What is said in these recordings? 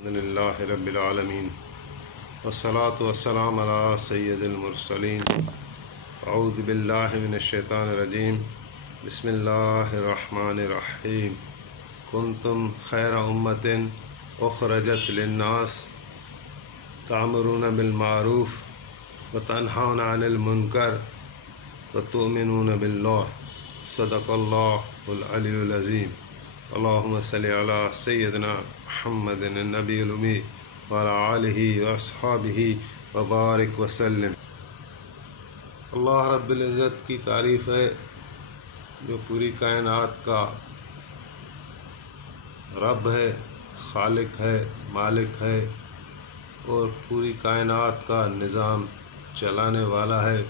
الحمدللہ رب العالمین والصلاة والسلام علی سید المرسلین اعوذ باللہ من الشیطان الرجیم بسم اللہ الرحمن الرحیم کنتم خیر امت اخرجت للناس تأمرون بالمعروف وتنہون عن المنکر وتؤمنون باللہ صدق اللہ العلی العظیم اللہم صلی علی سیدنا محمد النبی الامی وعلی آلہ واصحابہ وبارک وسلم۔ اللہ رب العزت کی تعریف ہے جو پوری کائنات کا رب ہے، خالق ہے، مالک ہے اور پوری کائنات کا نظام چلانے والا ہے۔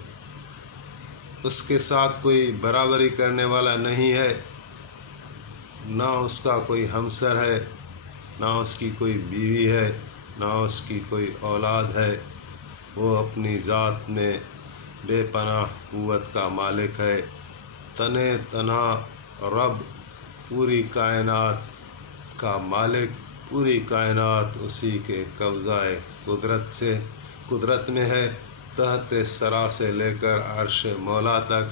اس کے ساتھ کوئی برابری کرنے والا نہیں ہے، نہ اس کا کوئی ہمسر ہے، نہ اس کی کوئی بیوی ہے، نہ اس کی کوئی اولاد ہے۔ وہ اپنی ذات میں بے پناہ قوت کا مالک ہے، تنے تنہا رب، پوری کائنات کا مالک، پوری کائنات اسی کے قبضہ قدرت میں ہے۔ تحت ثری سے لے کر عرش مولا تک،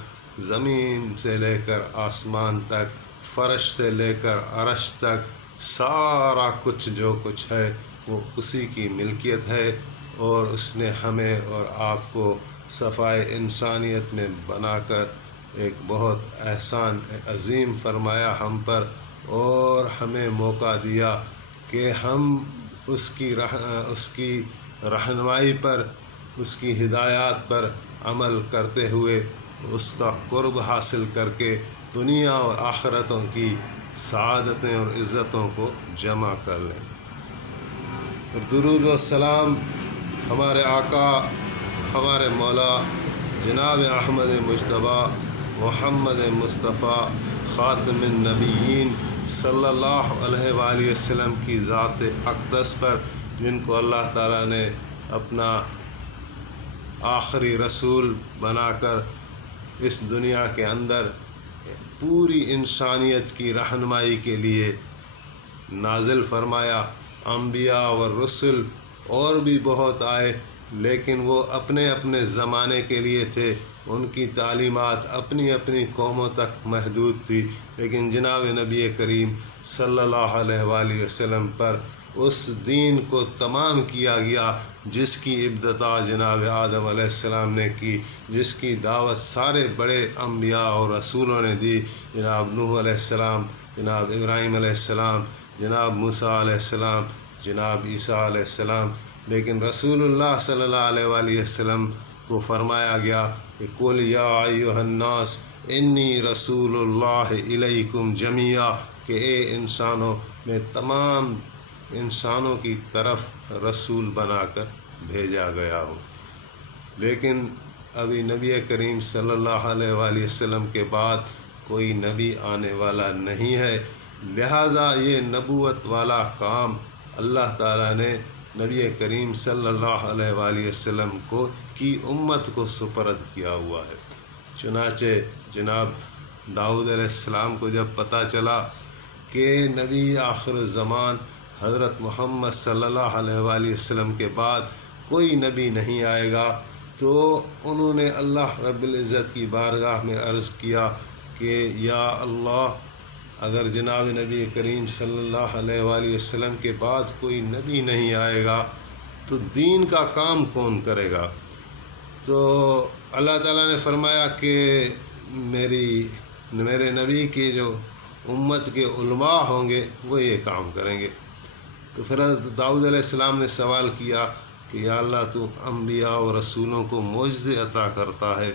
زمین سے لے کر آسمان تک، فرش سے لے کر عرش تک، سارا کچھ جو کچھ ہے وہ اسی کی ملکیت ہے، اور اس نے ہمیں اور آپ کو صفائے انسانیت میں بنا کر ایک بہت احسان عظیم فرمایا ہم پر، اور ہمیں موقع دیا کہ ہم اس کی رہنمائی پر، اس کی ہدایات پر عمل کرتے ہوئے اس کا قرب حاصل کر کے دنیا اور آخرتوں کی سعادتیں اور عزتوں کو جمع کر لیں۔ اور درود و سلام ہمارے آقا، ہمارے مولا جناب احمد مجتبیٰ محمد مصطفیٰ خاتم النبیین صلی اللہ علیہ وآلہ وسلم کی ذات اقدس پر، جن کو اللہ تعالیٰ نے اپنا آخری رسول بنا کر اس دنیا کے اندر پوری انسانیت کی رہنمائی کے لیے نازل فرمایا۔ انبیاء اور رسل اور بھی بہت آئے، لیکن وہ اپنے اپنے زمانے کے لیے تھے، ان کی تعلیمات اپنی اپنی قوموں تک محدود تھی، لیکن جناب نبی کریم صلی اللہ علیہ وآلہ وسلم پر اس دین کو تمام کیا گیا جس کی ابتدا جناب آدم علیہ السلام نے کی، جس کی دعوت سارے بڑے انبیاء اور رسولوں نے دی، جناب نوح علیہ السلام، جناب ابراہیم علیہ السلام، جناب موسیٰ علیہ السلام، جناب عیسیٰ علیہ السلام۔ لیکن رسول اللہ صلی اللہ علیہ وآلہ وسلم کو فرمایا گیا کہ قل یا ایھا الناس انی رسول اللہ الیکم جمیعا، کہ اے انسانوں، میں تمام انسانوں کی طرف رسول بنا کر بھیجا گیا ہوں۔ لیکن ابھی نبی کریم صلی اللہ علیہ وآلہ وسلم کے بعد کوئی نبی آنے والا نہیں ہے، لہٰذا یہ نبوت والا کام اللہ تعالیٰ نے نبی کریم صلی اللہ علیہ وآلہ وسلم کی امت کو سپرد کیا ہوا ہے۔ چنانچہ جناب داؤد علیہ السلام کو جب پتہ چلا کہ نبی آخر الزمان حضرت محمد صلی اللہ علیہ وآلہ وسلم کے بعد کوئی نبی نہیں آئے گا، تو انہوں نے اللہ رب العزت کی بارگاہ میں عرض کیا کہ یا اللہ، اگر جناب نبی کریم صلی اللہ علیہ وآلہ وسلم کے بعد کوئی نبی نہیں آئے گا تو دین کا کام کون کرے گا؟ تو اللہ تعالیٰ نے فرمایا کہ میرے نبی کی جو امت کے علماء ہوں گے وہ یہ کام کریں گے۔ تو پھر حضرت داؤد علیہ السلام نے سوال کیا کہ یا اللہ، تو انبیاء و رسولوں کو معجزے عطا کرتا ہے،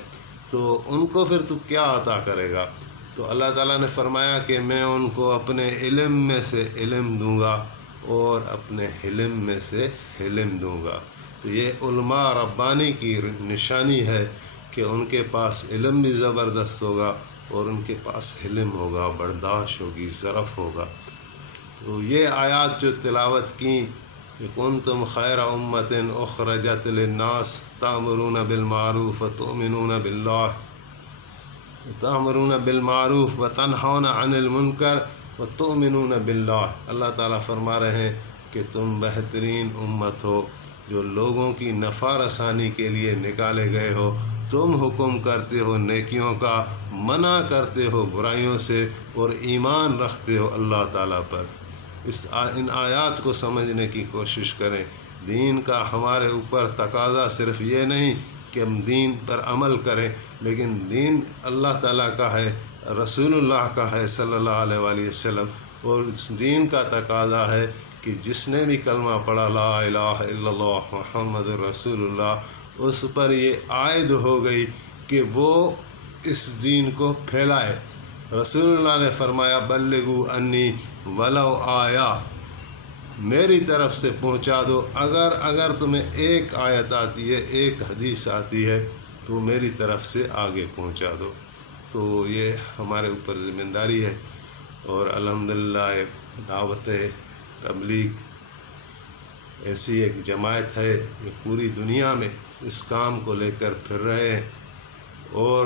تو ان کو پھر تو کیا عطا کرے گا؟ تو اللہ تعالیٰ نے فرمایا کہ میں ان کو اپنے علم میں سے علم دوں گا اور اپنے حلم میں سے حلم دوں گا۔ تو یہ علماء ربانی کی نشانی ہے کہ ان کے پاس علم بھی زبردست ہوگا اور ان کے پاس حلم ہوگا، برداشت ہوگی، ظرف ہوگا۔ تو یہ آیات جو تلاوت کی کہ کنتم خیر امت اخرجت للناس تأمرون بالمعروف وتنہون عن المنکر وتؤمنون باللہ، اللہ تعالیٰ فرما رہے ہیں کہ تم بہترین امت ہو جو لوگوں کی نفع رسانی کے لیے نکالے گئے ہو، تم حکم کرتے ہو نیکیوں کا، منع کرتے ہو برائیوں سے، اور ایمان رکھتے ہو اللہ تعالیٰ پر۔ ان آیات کو سمجھنے کی کوشش کریں۔ دین کا ہمارے اوپر تقاضا صرف یہ نہیں کہ ہم دین پر عمل کریں، لیکن دین اللہ تعالیٰ کا ہے، رسول اللہ کا ہے صلی اللہ علیہ وآلہ وسلم، اور اس دین کا تقاضا ہے کہ جس نے بھی کلمہ پڑھا لا الہ الا اللہ محمد رسول اللہ، اس پر یہ عائد ہو گئی کہ وہ اس دین کو پھیلائے۔ رسول اللہ نے فرمایا بلغوا انی ولو آیا، میری طرف سے پہنچا دو، اگر تمہیں ایک آیت آتی ہے، ایک حدیث آتی ہے، تو میری طرف سے آگے پہنچا دو۔ تو یہ ہمارے اوپر ذمہ داری ہے، اور الحمدللہ دعوت تبلیغ ایسی ایک جماعت ہے کہ پوری دنیا میں اس کام کو لے کر پھر رہے ہیں، اور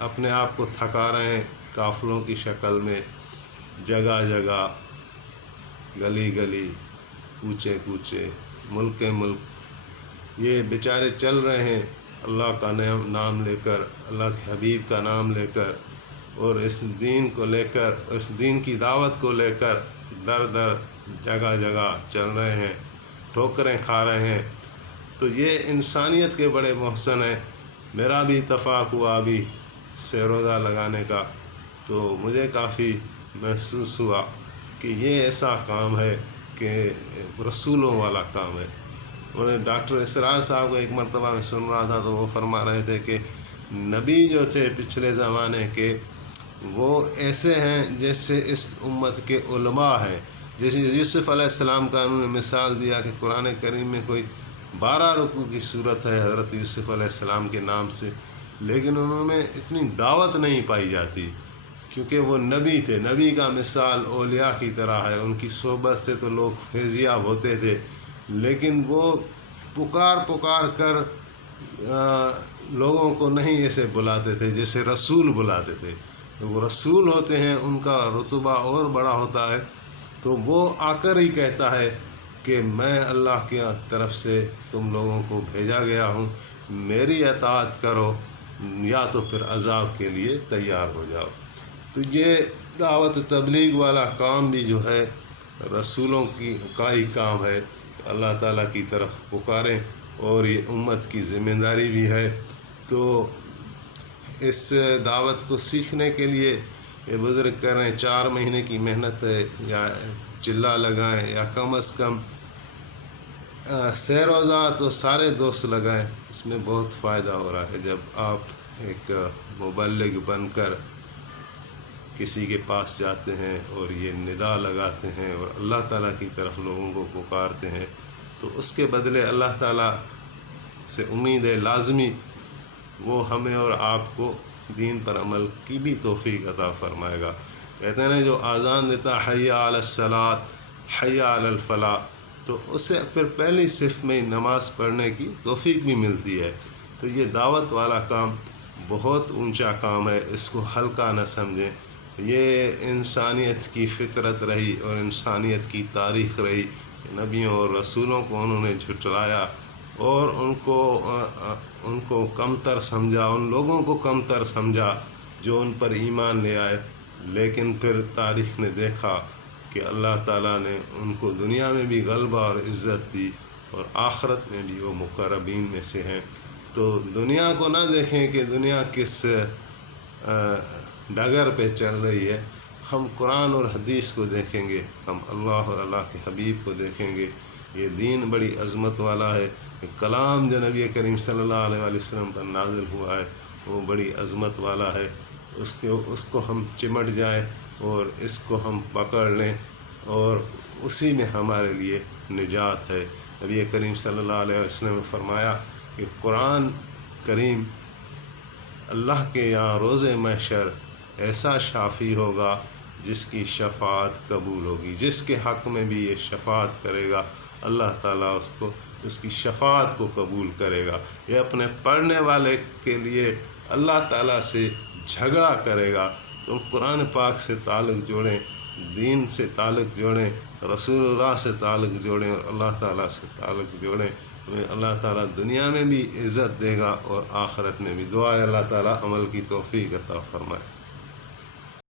اپنے آپ کو تھکا رہے ہیں قافلوں کی شکل میں، جگہ جگہ، گلی گلی، کوچے کوچے، ملک ملک، یہ بیچارے چل رہے ہیں اللہ کا نام لے کر، اللہ کے حبیب کا نام لے کر، اور اس دین کو لے کر، اس دین کی دعوت کو لے کر در در جگہ جگہ چل رہے ہیں، ٹھوکریں کھا رہے ہیں۔ تو یہ انسانیت کے بڑے محسن ہیں۔ میرا بھی اتفاق ہوا ابھی سے روزہ لگانے کا، تو مجھے کافی محسوس ہوا کہ یہ ایسا کام ہے کہ رسولوں والا کام ہے۔ انہوں نے ڈاکٹر اسرار صاحب کو ایک مرتبہ میں سن رہا تھا، تو وہ فرما رہے تھے کہ نبی جو تھے پچھلے زمانے کے، وہ ایسے ہیں جیسے اس امت کے علماء ہیں۔ جیسے یوسف علیہ السلام کا انہوں نے مثال دیا کہ قرآن کریم میں کوئی 12 رکوع کی صورت ہے حضرت یوسف علیہ السلام کے نام سے، لیکن انہوں میں اتنی دعوت نہیں پائی جاتی، کیونکہ وہ نبی تھے۔ نبی کا مثال اولیاء کی طرح ہے، ان کی صحبت سے تو لوگ فیضیاب ہوتے تھے، لیکن وہ پکار کر لوگوں کو نہیں ایسے بلاتے تھے جیسے رسول بلاتے تھے۔ وہ رسول ہوتے ہیں، ان کا رتبہ اور بڑا ہوتا ہے، تو وہ آ کر ہی کہتا ہے کہ میں اللہ کی طرف سے تم لوگوں کو بھیجا گیا ہوں، میری اطاعت کرو یا تو پھر عذاب کے لیے تیار ہو جاؤ۔ تو یہ دعوت تبلیغ والا کام بھی جو ہے رسولوں کا ہی کام ہے، اللہ تعالیٰ کی طرف پکاریں، اور یہ امت کی ذمہ داری بھی ہے۔ تو اس دعوت کو سیکھنے کے لیے یہ بزرگ کر رہے ہیں 4 مہینے کی محنت ہے، یا چلہ لگائیں، یا کم از کم سہ روزہ تو سارے دوست لگائیں، اس میں بہت فائدہ ہو رہا ہے۔ جب آپ ایک مبلغ بن کر کسی کے پاس جاتے ہیں اور یہ ندا لگاتے ہیں اور اللہ تعالیٰ کی طرف لوگوں کو پکارتے ہیں، تو اس کے بدلے اللہ تعالیٰ سے امید ہے لازمی وہ ہمیں اور آپ کو دین پر عمل کی بھی توفیق عطا فرمائے گا۔ کہتے ہیں جو اذان دیتا حی علی الصلاۃ حی علی الفلاح، تو اسے پھر پہلی صف میں نماز پڑھنے کی توفیق بھی ملتی ہے۔ تو یہ دعوت والا کام بہت اونچا کام ہے، اس کو ہلکا نہ سمجھیں۔ یہ انسانیت کی فطرت رہی اور انسانیت کی تاریخ رہی، نبیوں اور رسولوں کو انہوں نے جھٹلایا اور ان کو کمتر سمجھا، ان لوگوں کو کمتر سمجھا جو ان پر ایمان لے آئے، لیکن پھر تاریخ نے دیکھا کہ اللہ تعالیٰ نے ان کو دنیا میں بھی غلبہ اور عزت دی، اور آخرت میں بھی وہ مقربین میں سے ہیں۔ تو دنیا کو نہ دیکھیں کہ دنیا کس ڈگر پہ چل رہی ہے، ہم قرآن اور حدیث کو دیکھیں گے، ہم اللہ اور اللہ کے حبیب کو دیکھیں گے۔ یہ دین بڑی عظمت والا ہے، کلام جو نبی کریم صلی اللہ علیہ وآلہ وسلم پر نازل ہوا ہے وہ بڑی عظمت والا ہے، اس کو ہم چمٹ جائیں اور اس کو ہم پکڑ لیں، اور اسی میں ہمارے لیے نجات ہے۔ نبی کریم صلی اللہ علیہ وسلم نے فرمایا کہ قرآن کریم اللہ کے یہاں روز محشر ایسا شافی ہوگا جس کی شفاعت قبول ہوگی، جس کے حق میں بھی یہ شفاعت کرے گا اللہ تعالیٰ اس کی شفاعت کو قبول کرے گا۔ یہ اپنے پڑھنے والے کے لیے اللہ تعالیٰ سے جھگڑا کرے گا۔ تو قرآن پاک سے تعلق جوڑیں، دین سے تعلق جوڑیں، رسول اللہ سے تعلق جوڑیں اور اللہ تعالیٰ سے تعلق جوڑیں، ہمیں اللہ تعالیٰ دنیا میں بھی عزت دے گا اور آخرت میں بھی۔ دعا ہے اللہ تعالیٰ عمل کی توفیق عطا فرمائے۔